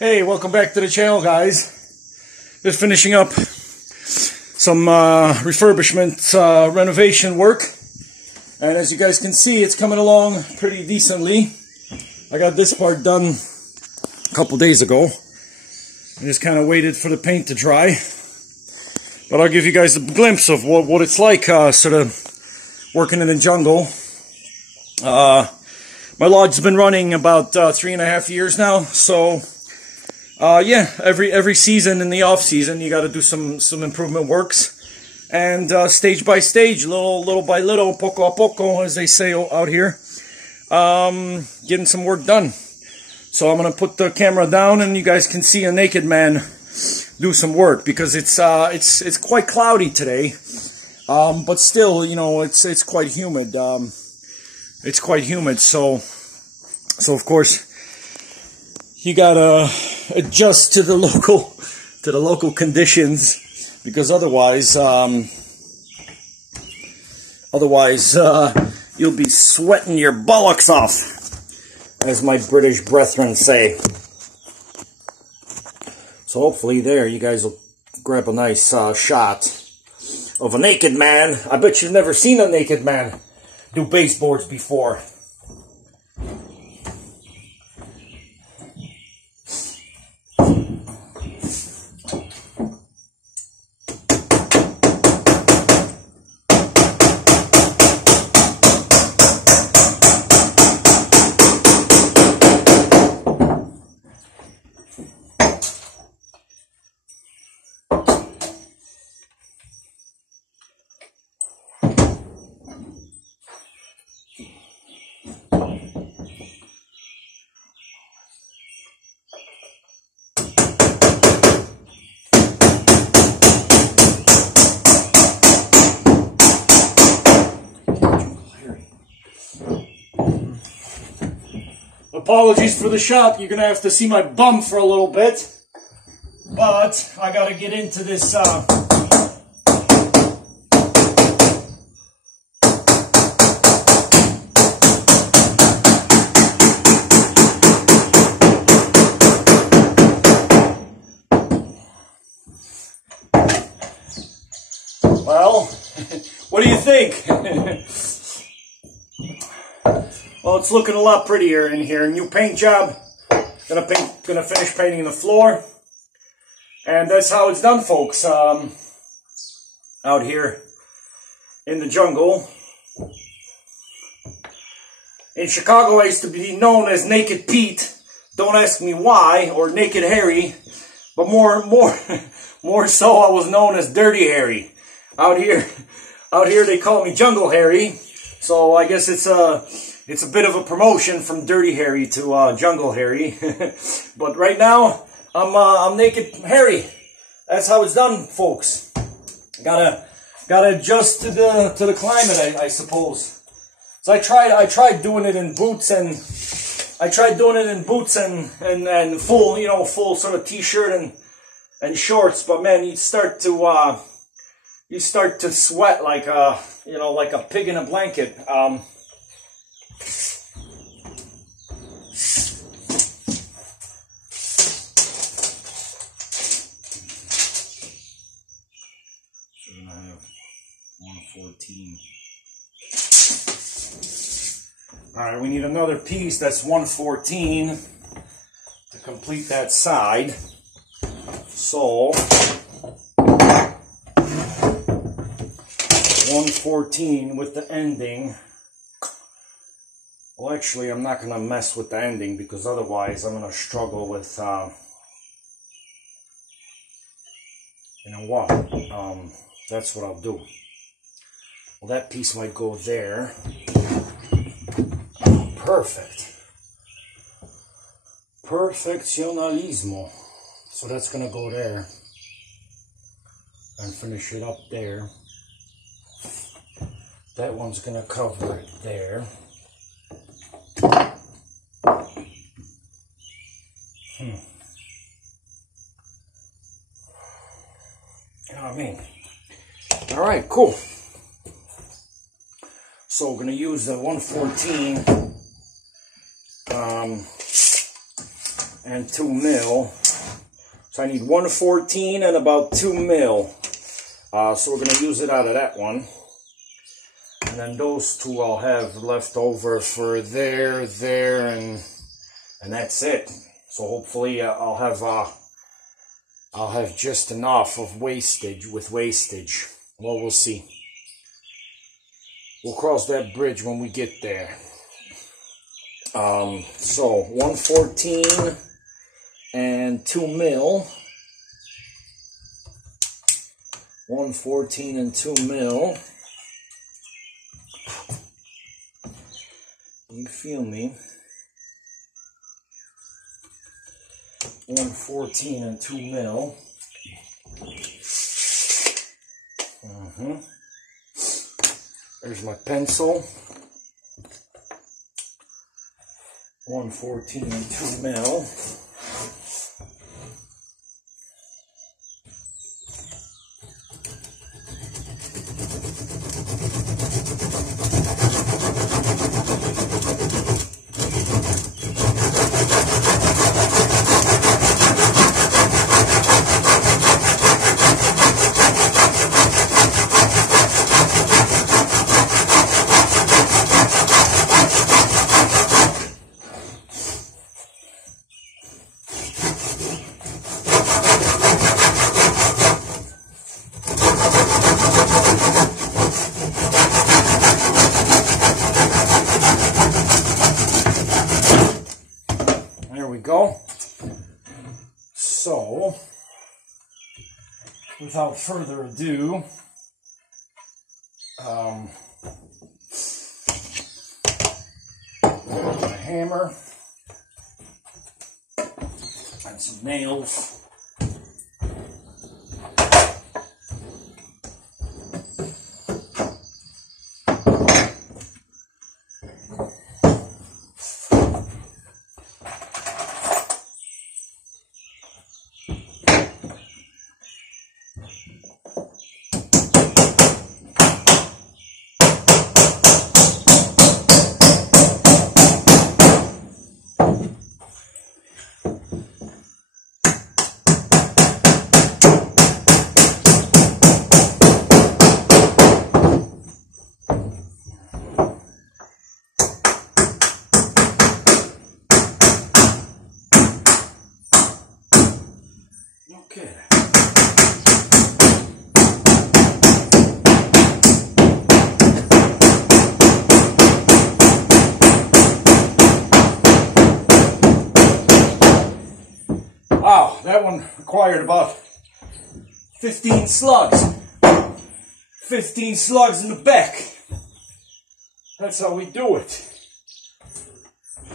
Hey, welcome back to the channel, guys. Just finishing up some refurbishment, renovation work. And as you guys can see, it's coming along pretty decently. I got this part done a couple days ago. I just kind of waited for the paint to dry. But I'll give you guys a glimpse of what it's like sort of working in the jungle. My lodge's been running about 3.5 years now, so yeah, every season in the off season you got to do some improvement works, and stage by stage, little by little, poco a poco, as they say out here, getting some work done. So I'm gonna put the camera down, and you guys can see a naked man do some work, because it's quite cloudy today, but still, you know, it's quite humid. It's quite humid, so of course you gotta adjust to the local conditions, because otherwise you'll be sweating your bollocks off, as my British brethren say. So hopefully there you guys will grab a nice shot of a naked man. I bet you've never seen a naked man do baseboards before. Apologies for the shot. You're gonna have to see my bum for a little bit, but I gotta get into this well, what do you think? Well, it's looking a lot prettier in here. New paint job. Gonna finish painting the floor, and that's how it's done, folks. Out here in the jungle. In Chicago, I used to be known as Naked Pete. Don't ask me why, or Naked Harry, but more so, I was known as Dirty Harry. Out here they call me Jungle Harry. So I guess it's a bit of a promotion from Dirty Harry to Jungle Harry. But right now, I'm Naked Harry. That's how it's done, folks. Gotta adjust to the climate, I suppose. So I tried doing it in boots, and full sort of t-shirt and shorts. But man, you start to sweat like a pig in a blanket. So then I have 114. All right, we need another piece that's 114 to complete that side. So 114 with the ending. Well, actually, I'm not going to mess with the ending, because otherwise I'm going to struggle with, you know what, that's what I'll do. Well, that piece might go there. Perfect. Perfeccionalismo. So that's going to go there. And finish it up there. That one's going to cover it there. You know what I mean? All right, cool. So we're going to use the 114 and 2 mil. So I need 114 and about 2 mil. So we're going to use it out of that one. And then those two I'll have left over for there, and that's it. So hopefully I'll have just enough of wastage. Well, we'll see. We'll cross that bridge when we get there. So 114 and 2 mil. 114 and 2 mil. You feel me? 114 and 2 mil. There's my pencil. 114 and 2 mil. Go. So, without further ado, my hammer and some nails. Okay. Wow, that one required about 15 slugs. 15 slugs in the back. That's how we do it.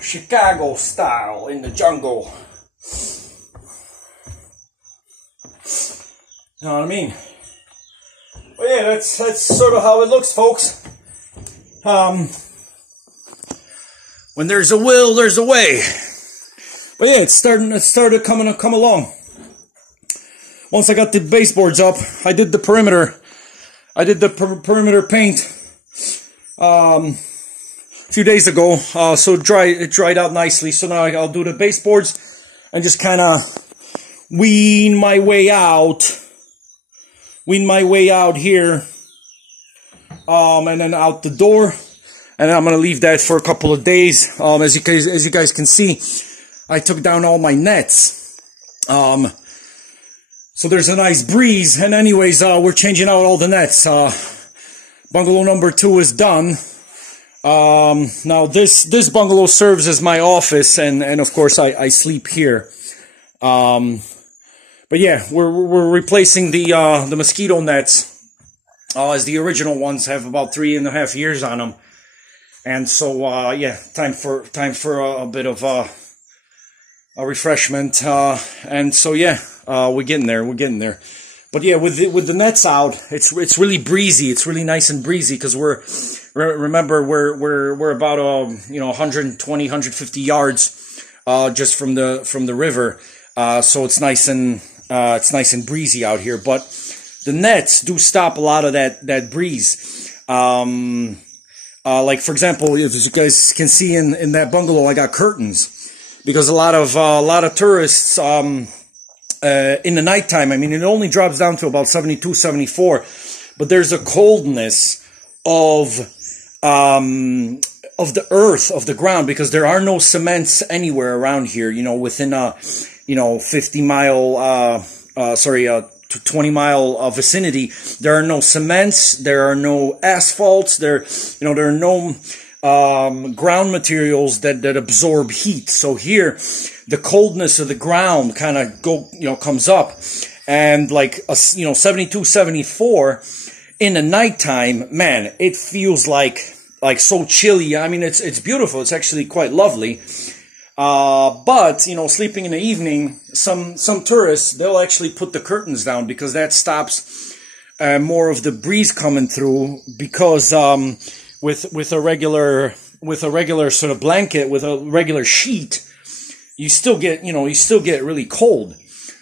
Chicago style in the jungle. You know what I mean? Well, yeah, that's sort of how it looks, folks. When there's a will, there's a way. But yeah, it started coming along. Once I got the baseboards up, I did the perimeter. I did the perimeter paint a few days ago, so it dried out nicely. So now I'll do the baseboards and just kind of wean my way out here, and then out the door, and I'm gonna leave that for a couple of days. As you guys can see, I took down all my nets, so there's a nice breeze. And anyways, we're changing out all the nets. Bungalow number 2 is done. Now this bungalow serves as my office, and of course I sleep here. But yeah, we're replacing the mosquito nets, as the original ones have about 3.5 years on them, and so yeah, time for a bit of a refreshment, and so yeah, we're getting there. But yeah, with the nets out, it's really breezy. It's really nice and breezy because remember we're about 120, 150 yards just from the river, so it's nice and breezy out here. But the nets do stop a lot of that breeze. Like for example, if you guys can see in that bungalow, I got curtains because a lot of tourists in the nighttime. I mean, it only drops down to about 72, 74, but there's a coldness of the earth, of the ground, because there are no cements anywhere around here. You know, within a 50-mile, 20-mile vicinity, there are no cements, there are no asphalts, there are no ground materials that absorb heat. So here, the coldness of the ground kind of comes up, and like 72, 74 in the nighttime, man, it feels like so chilly. I mean, it's beautiful. It's actually quite lovely. But sleeping in the evening, some tourists, they'll actually put the curtains down, because that stops more of the breeze coming through, because with a regular sort of blanket, with a regular sheet, you still get really cold.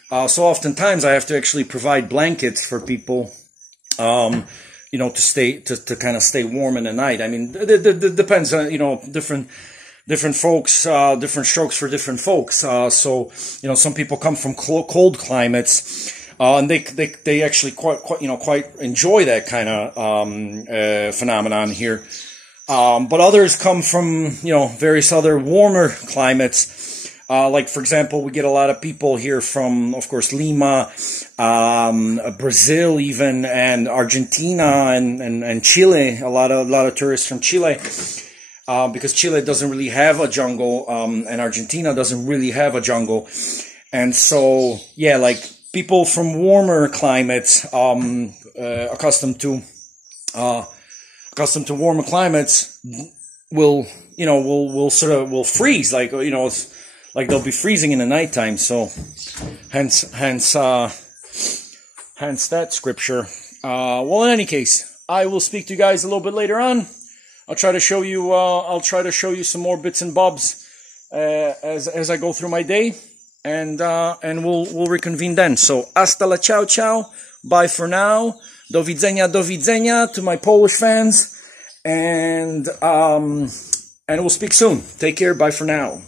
So oftentimes I have to actually provide blankets for people, to kind of stay warm in the night. I mean, it depends on, different folks, different strokes for different folks. So some people come from cold climates, and they actually quite enjoy that kind of phenomenon here. But others come from various other warmer climates. Like, for example, we get a lot of people here from, of course, Lima, Brazil even, and Argentina and Chile. A lot of tourists from Chile, because Chile doesn't really have a jungle, and Argentina doesn't really have a jungle. And so, yeah, like people from warmer climates, accustomed to warmer climates, will freeze, it's like they'll be freezing in the nighttime. So hence that scripture. Well, in any case, I will speak to you guys a little bit later on. I'll try to show you some more bits and bobs as I go through my day, and we'll reconvene then. So hasta la ciao ciao. Bye for now. Do widzenia to my Polish fans, and we'll speak soon. Take care. Bye for now.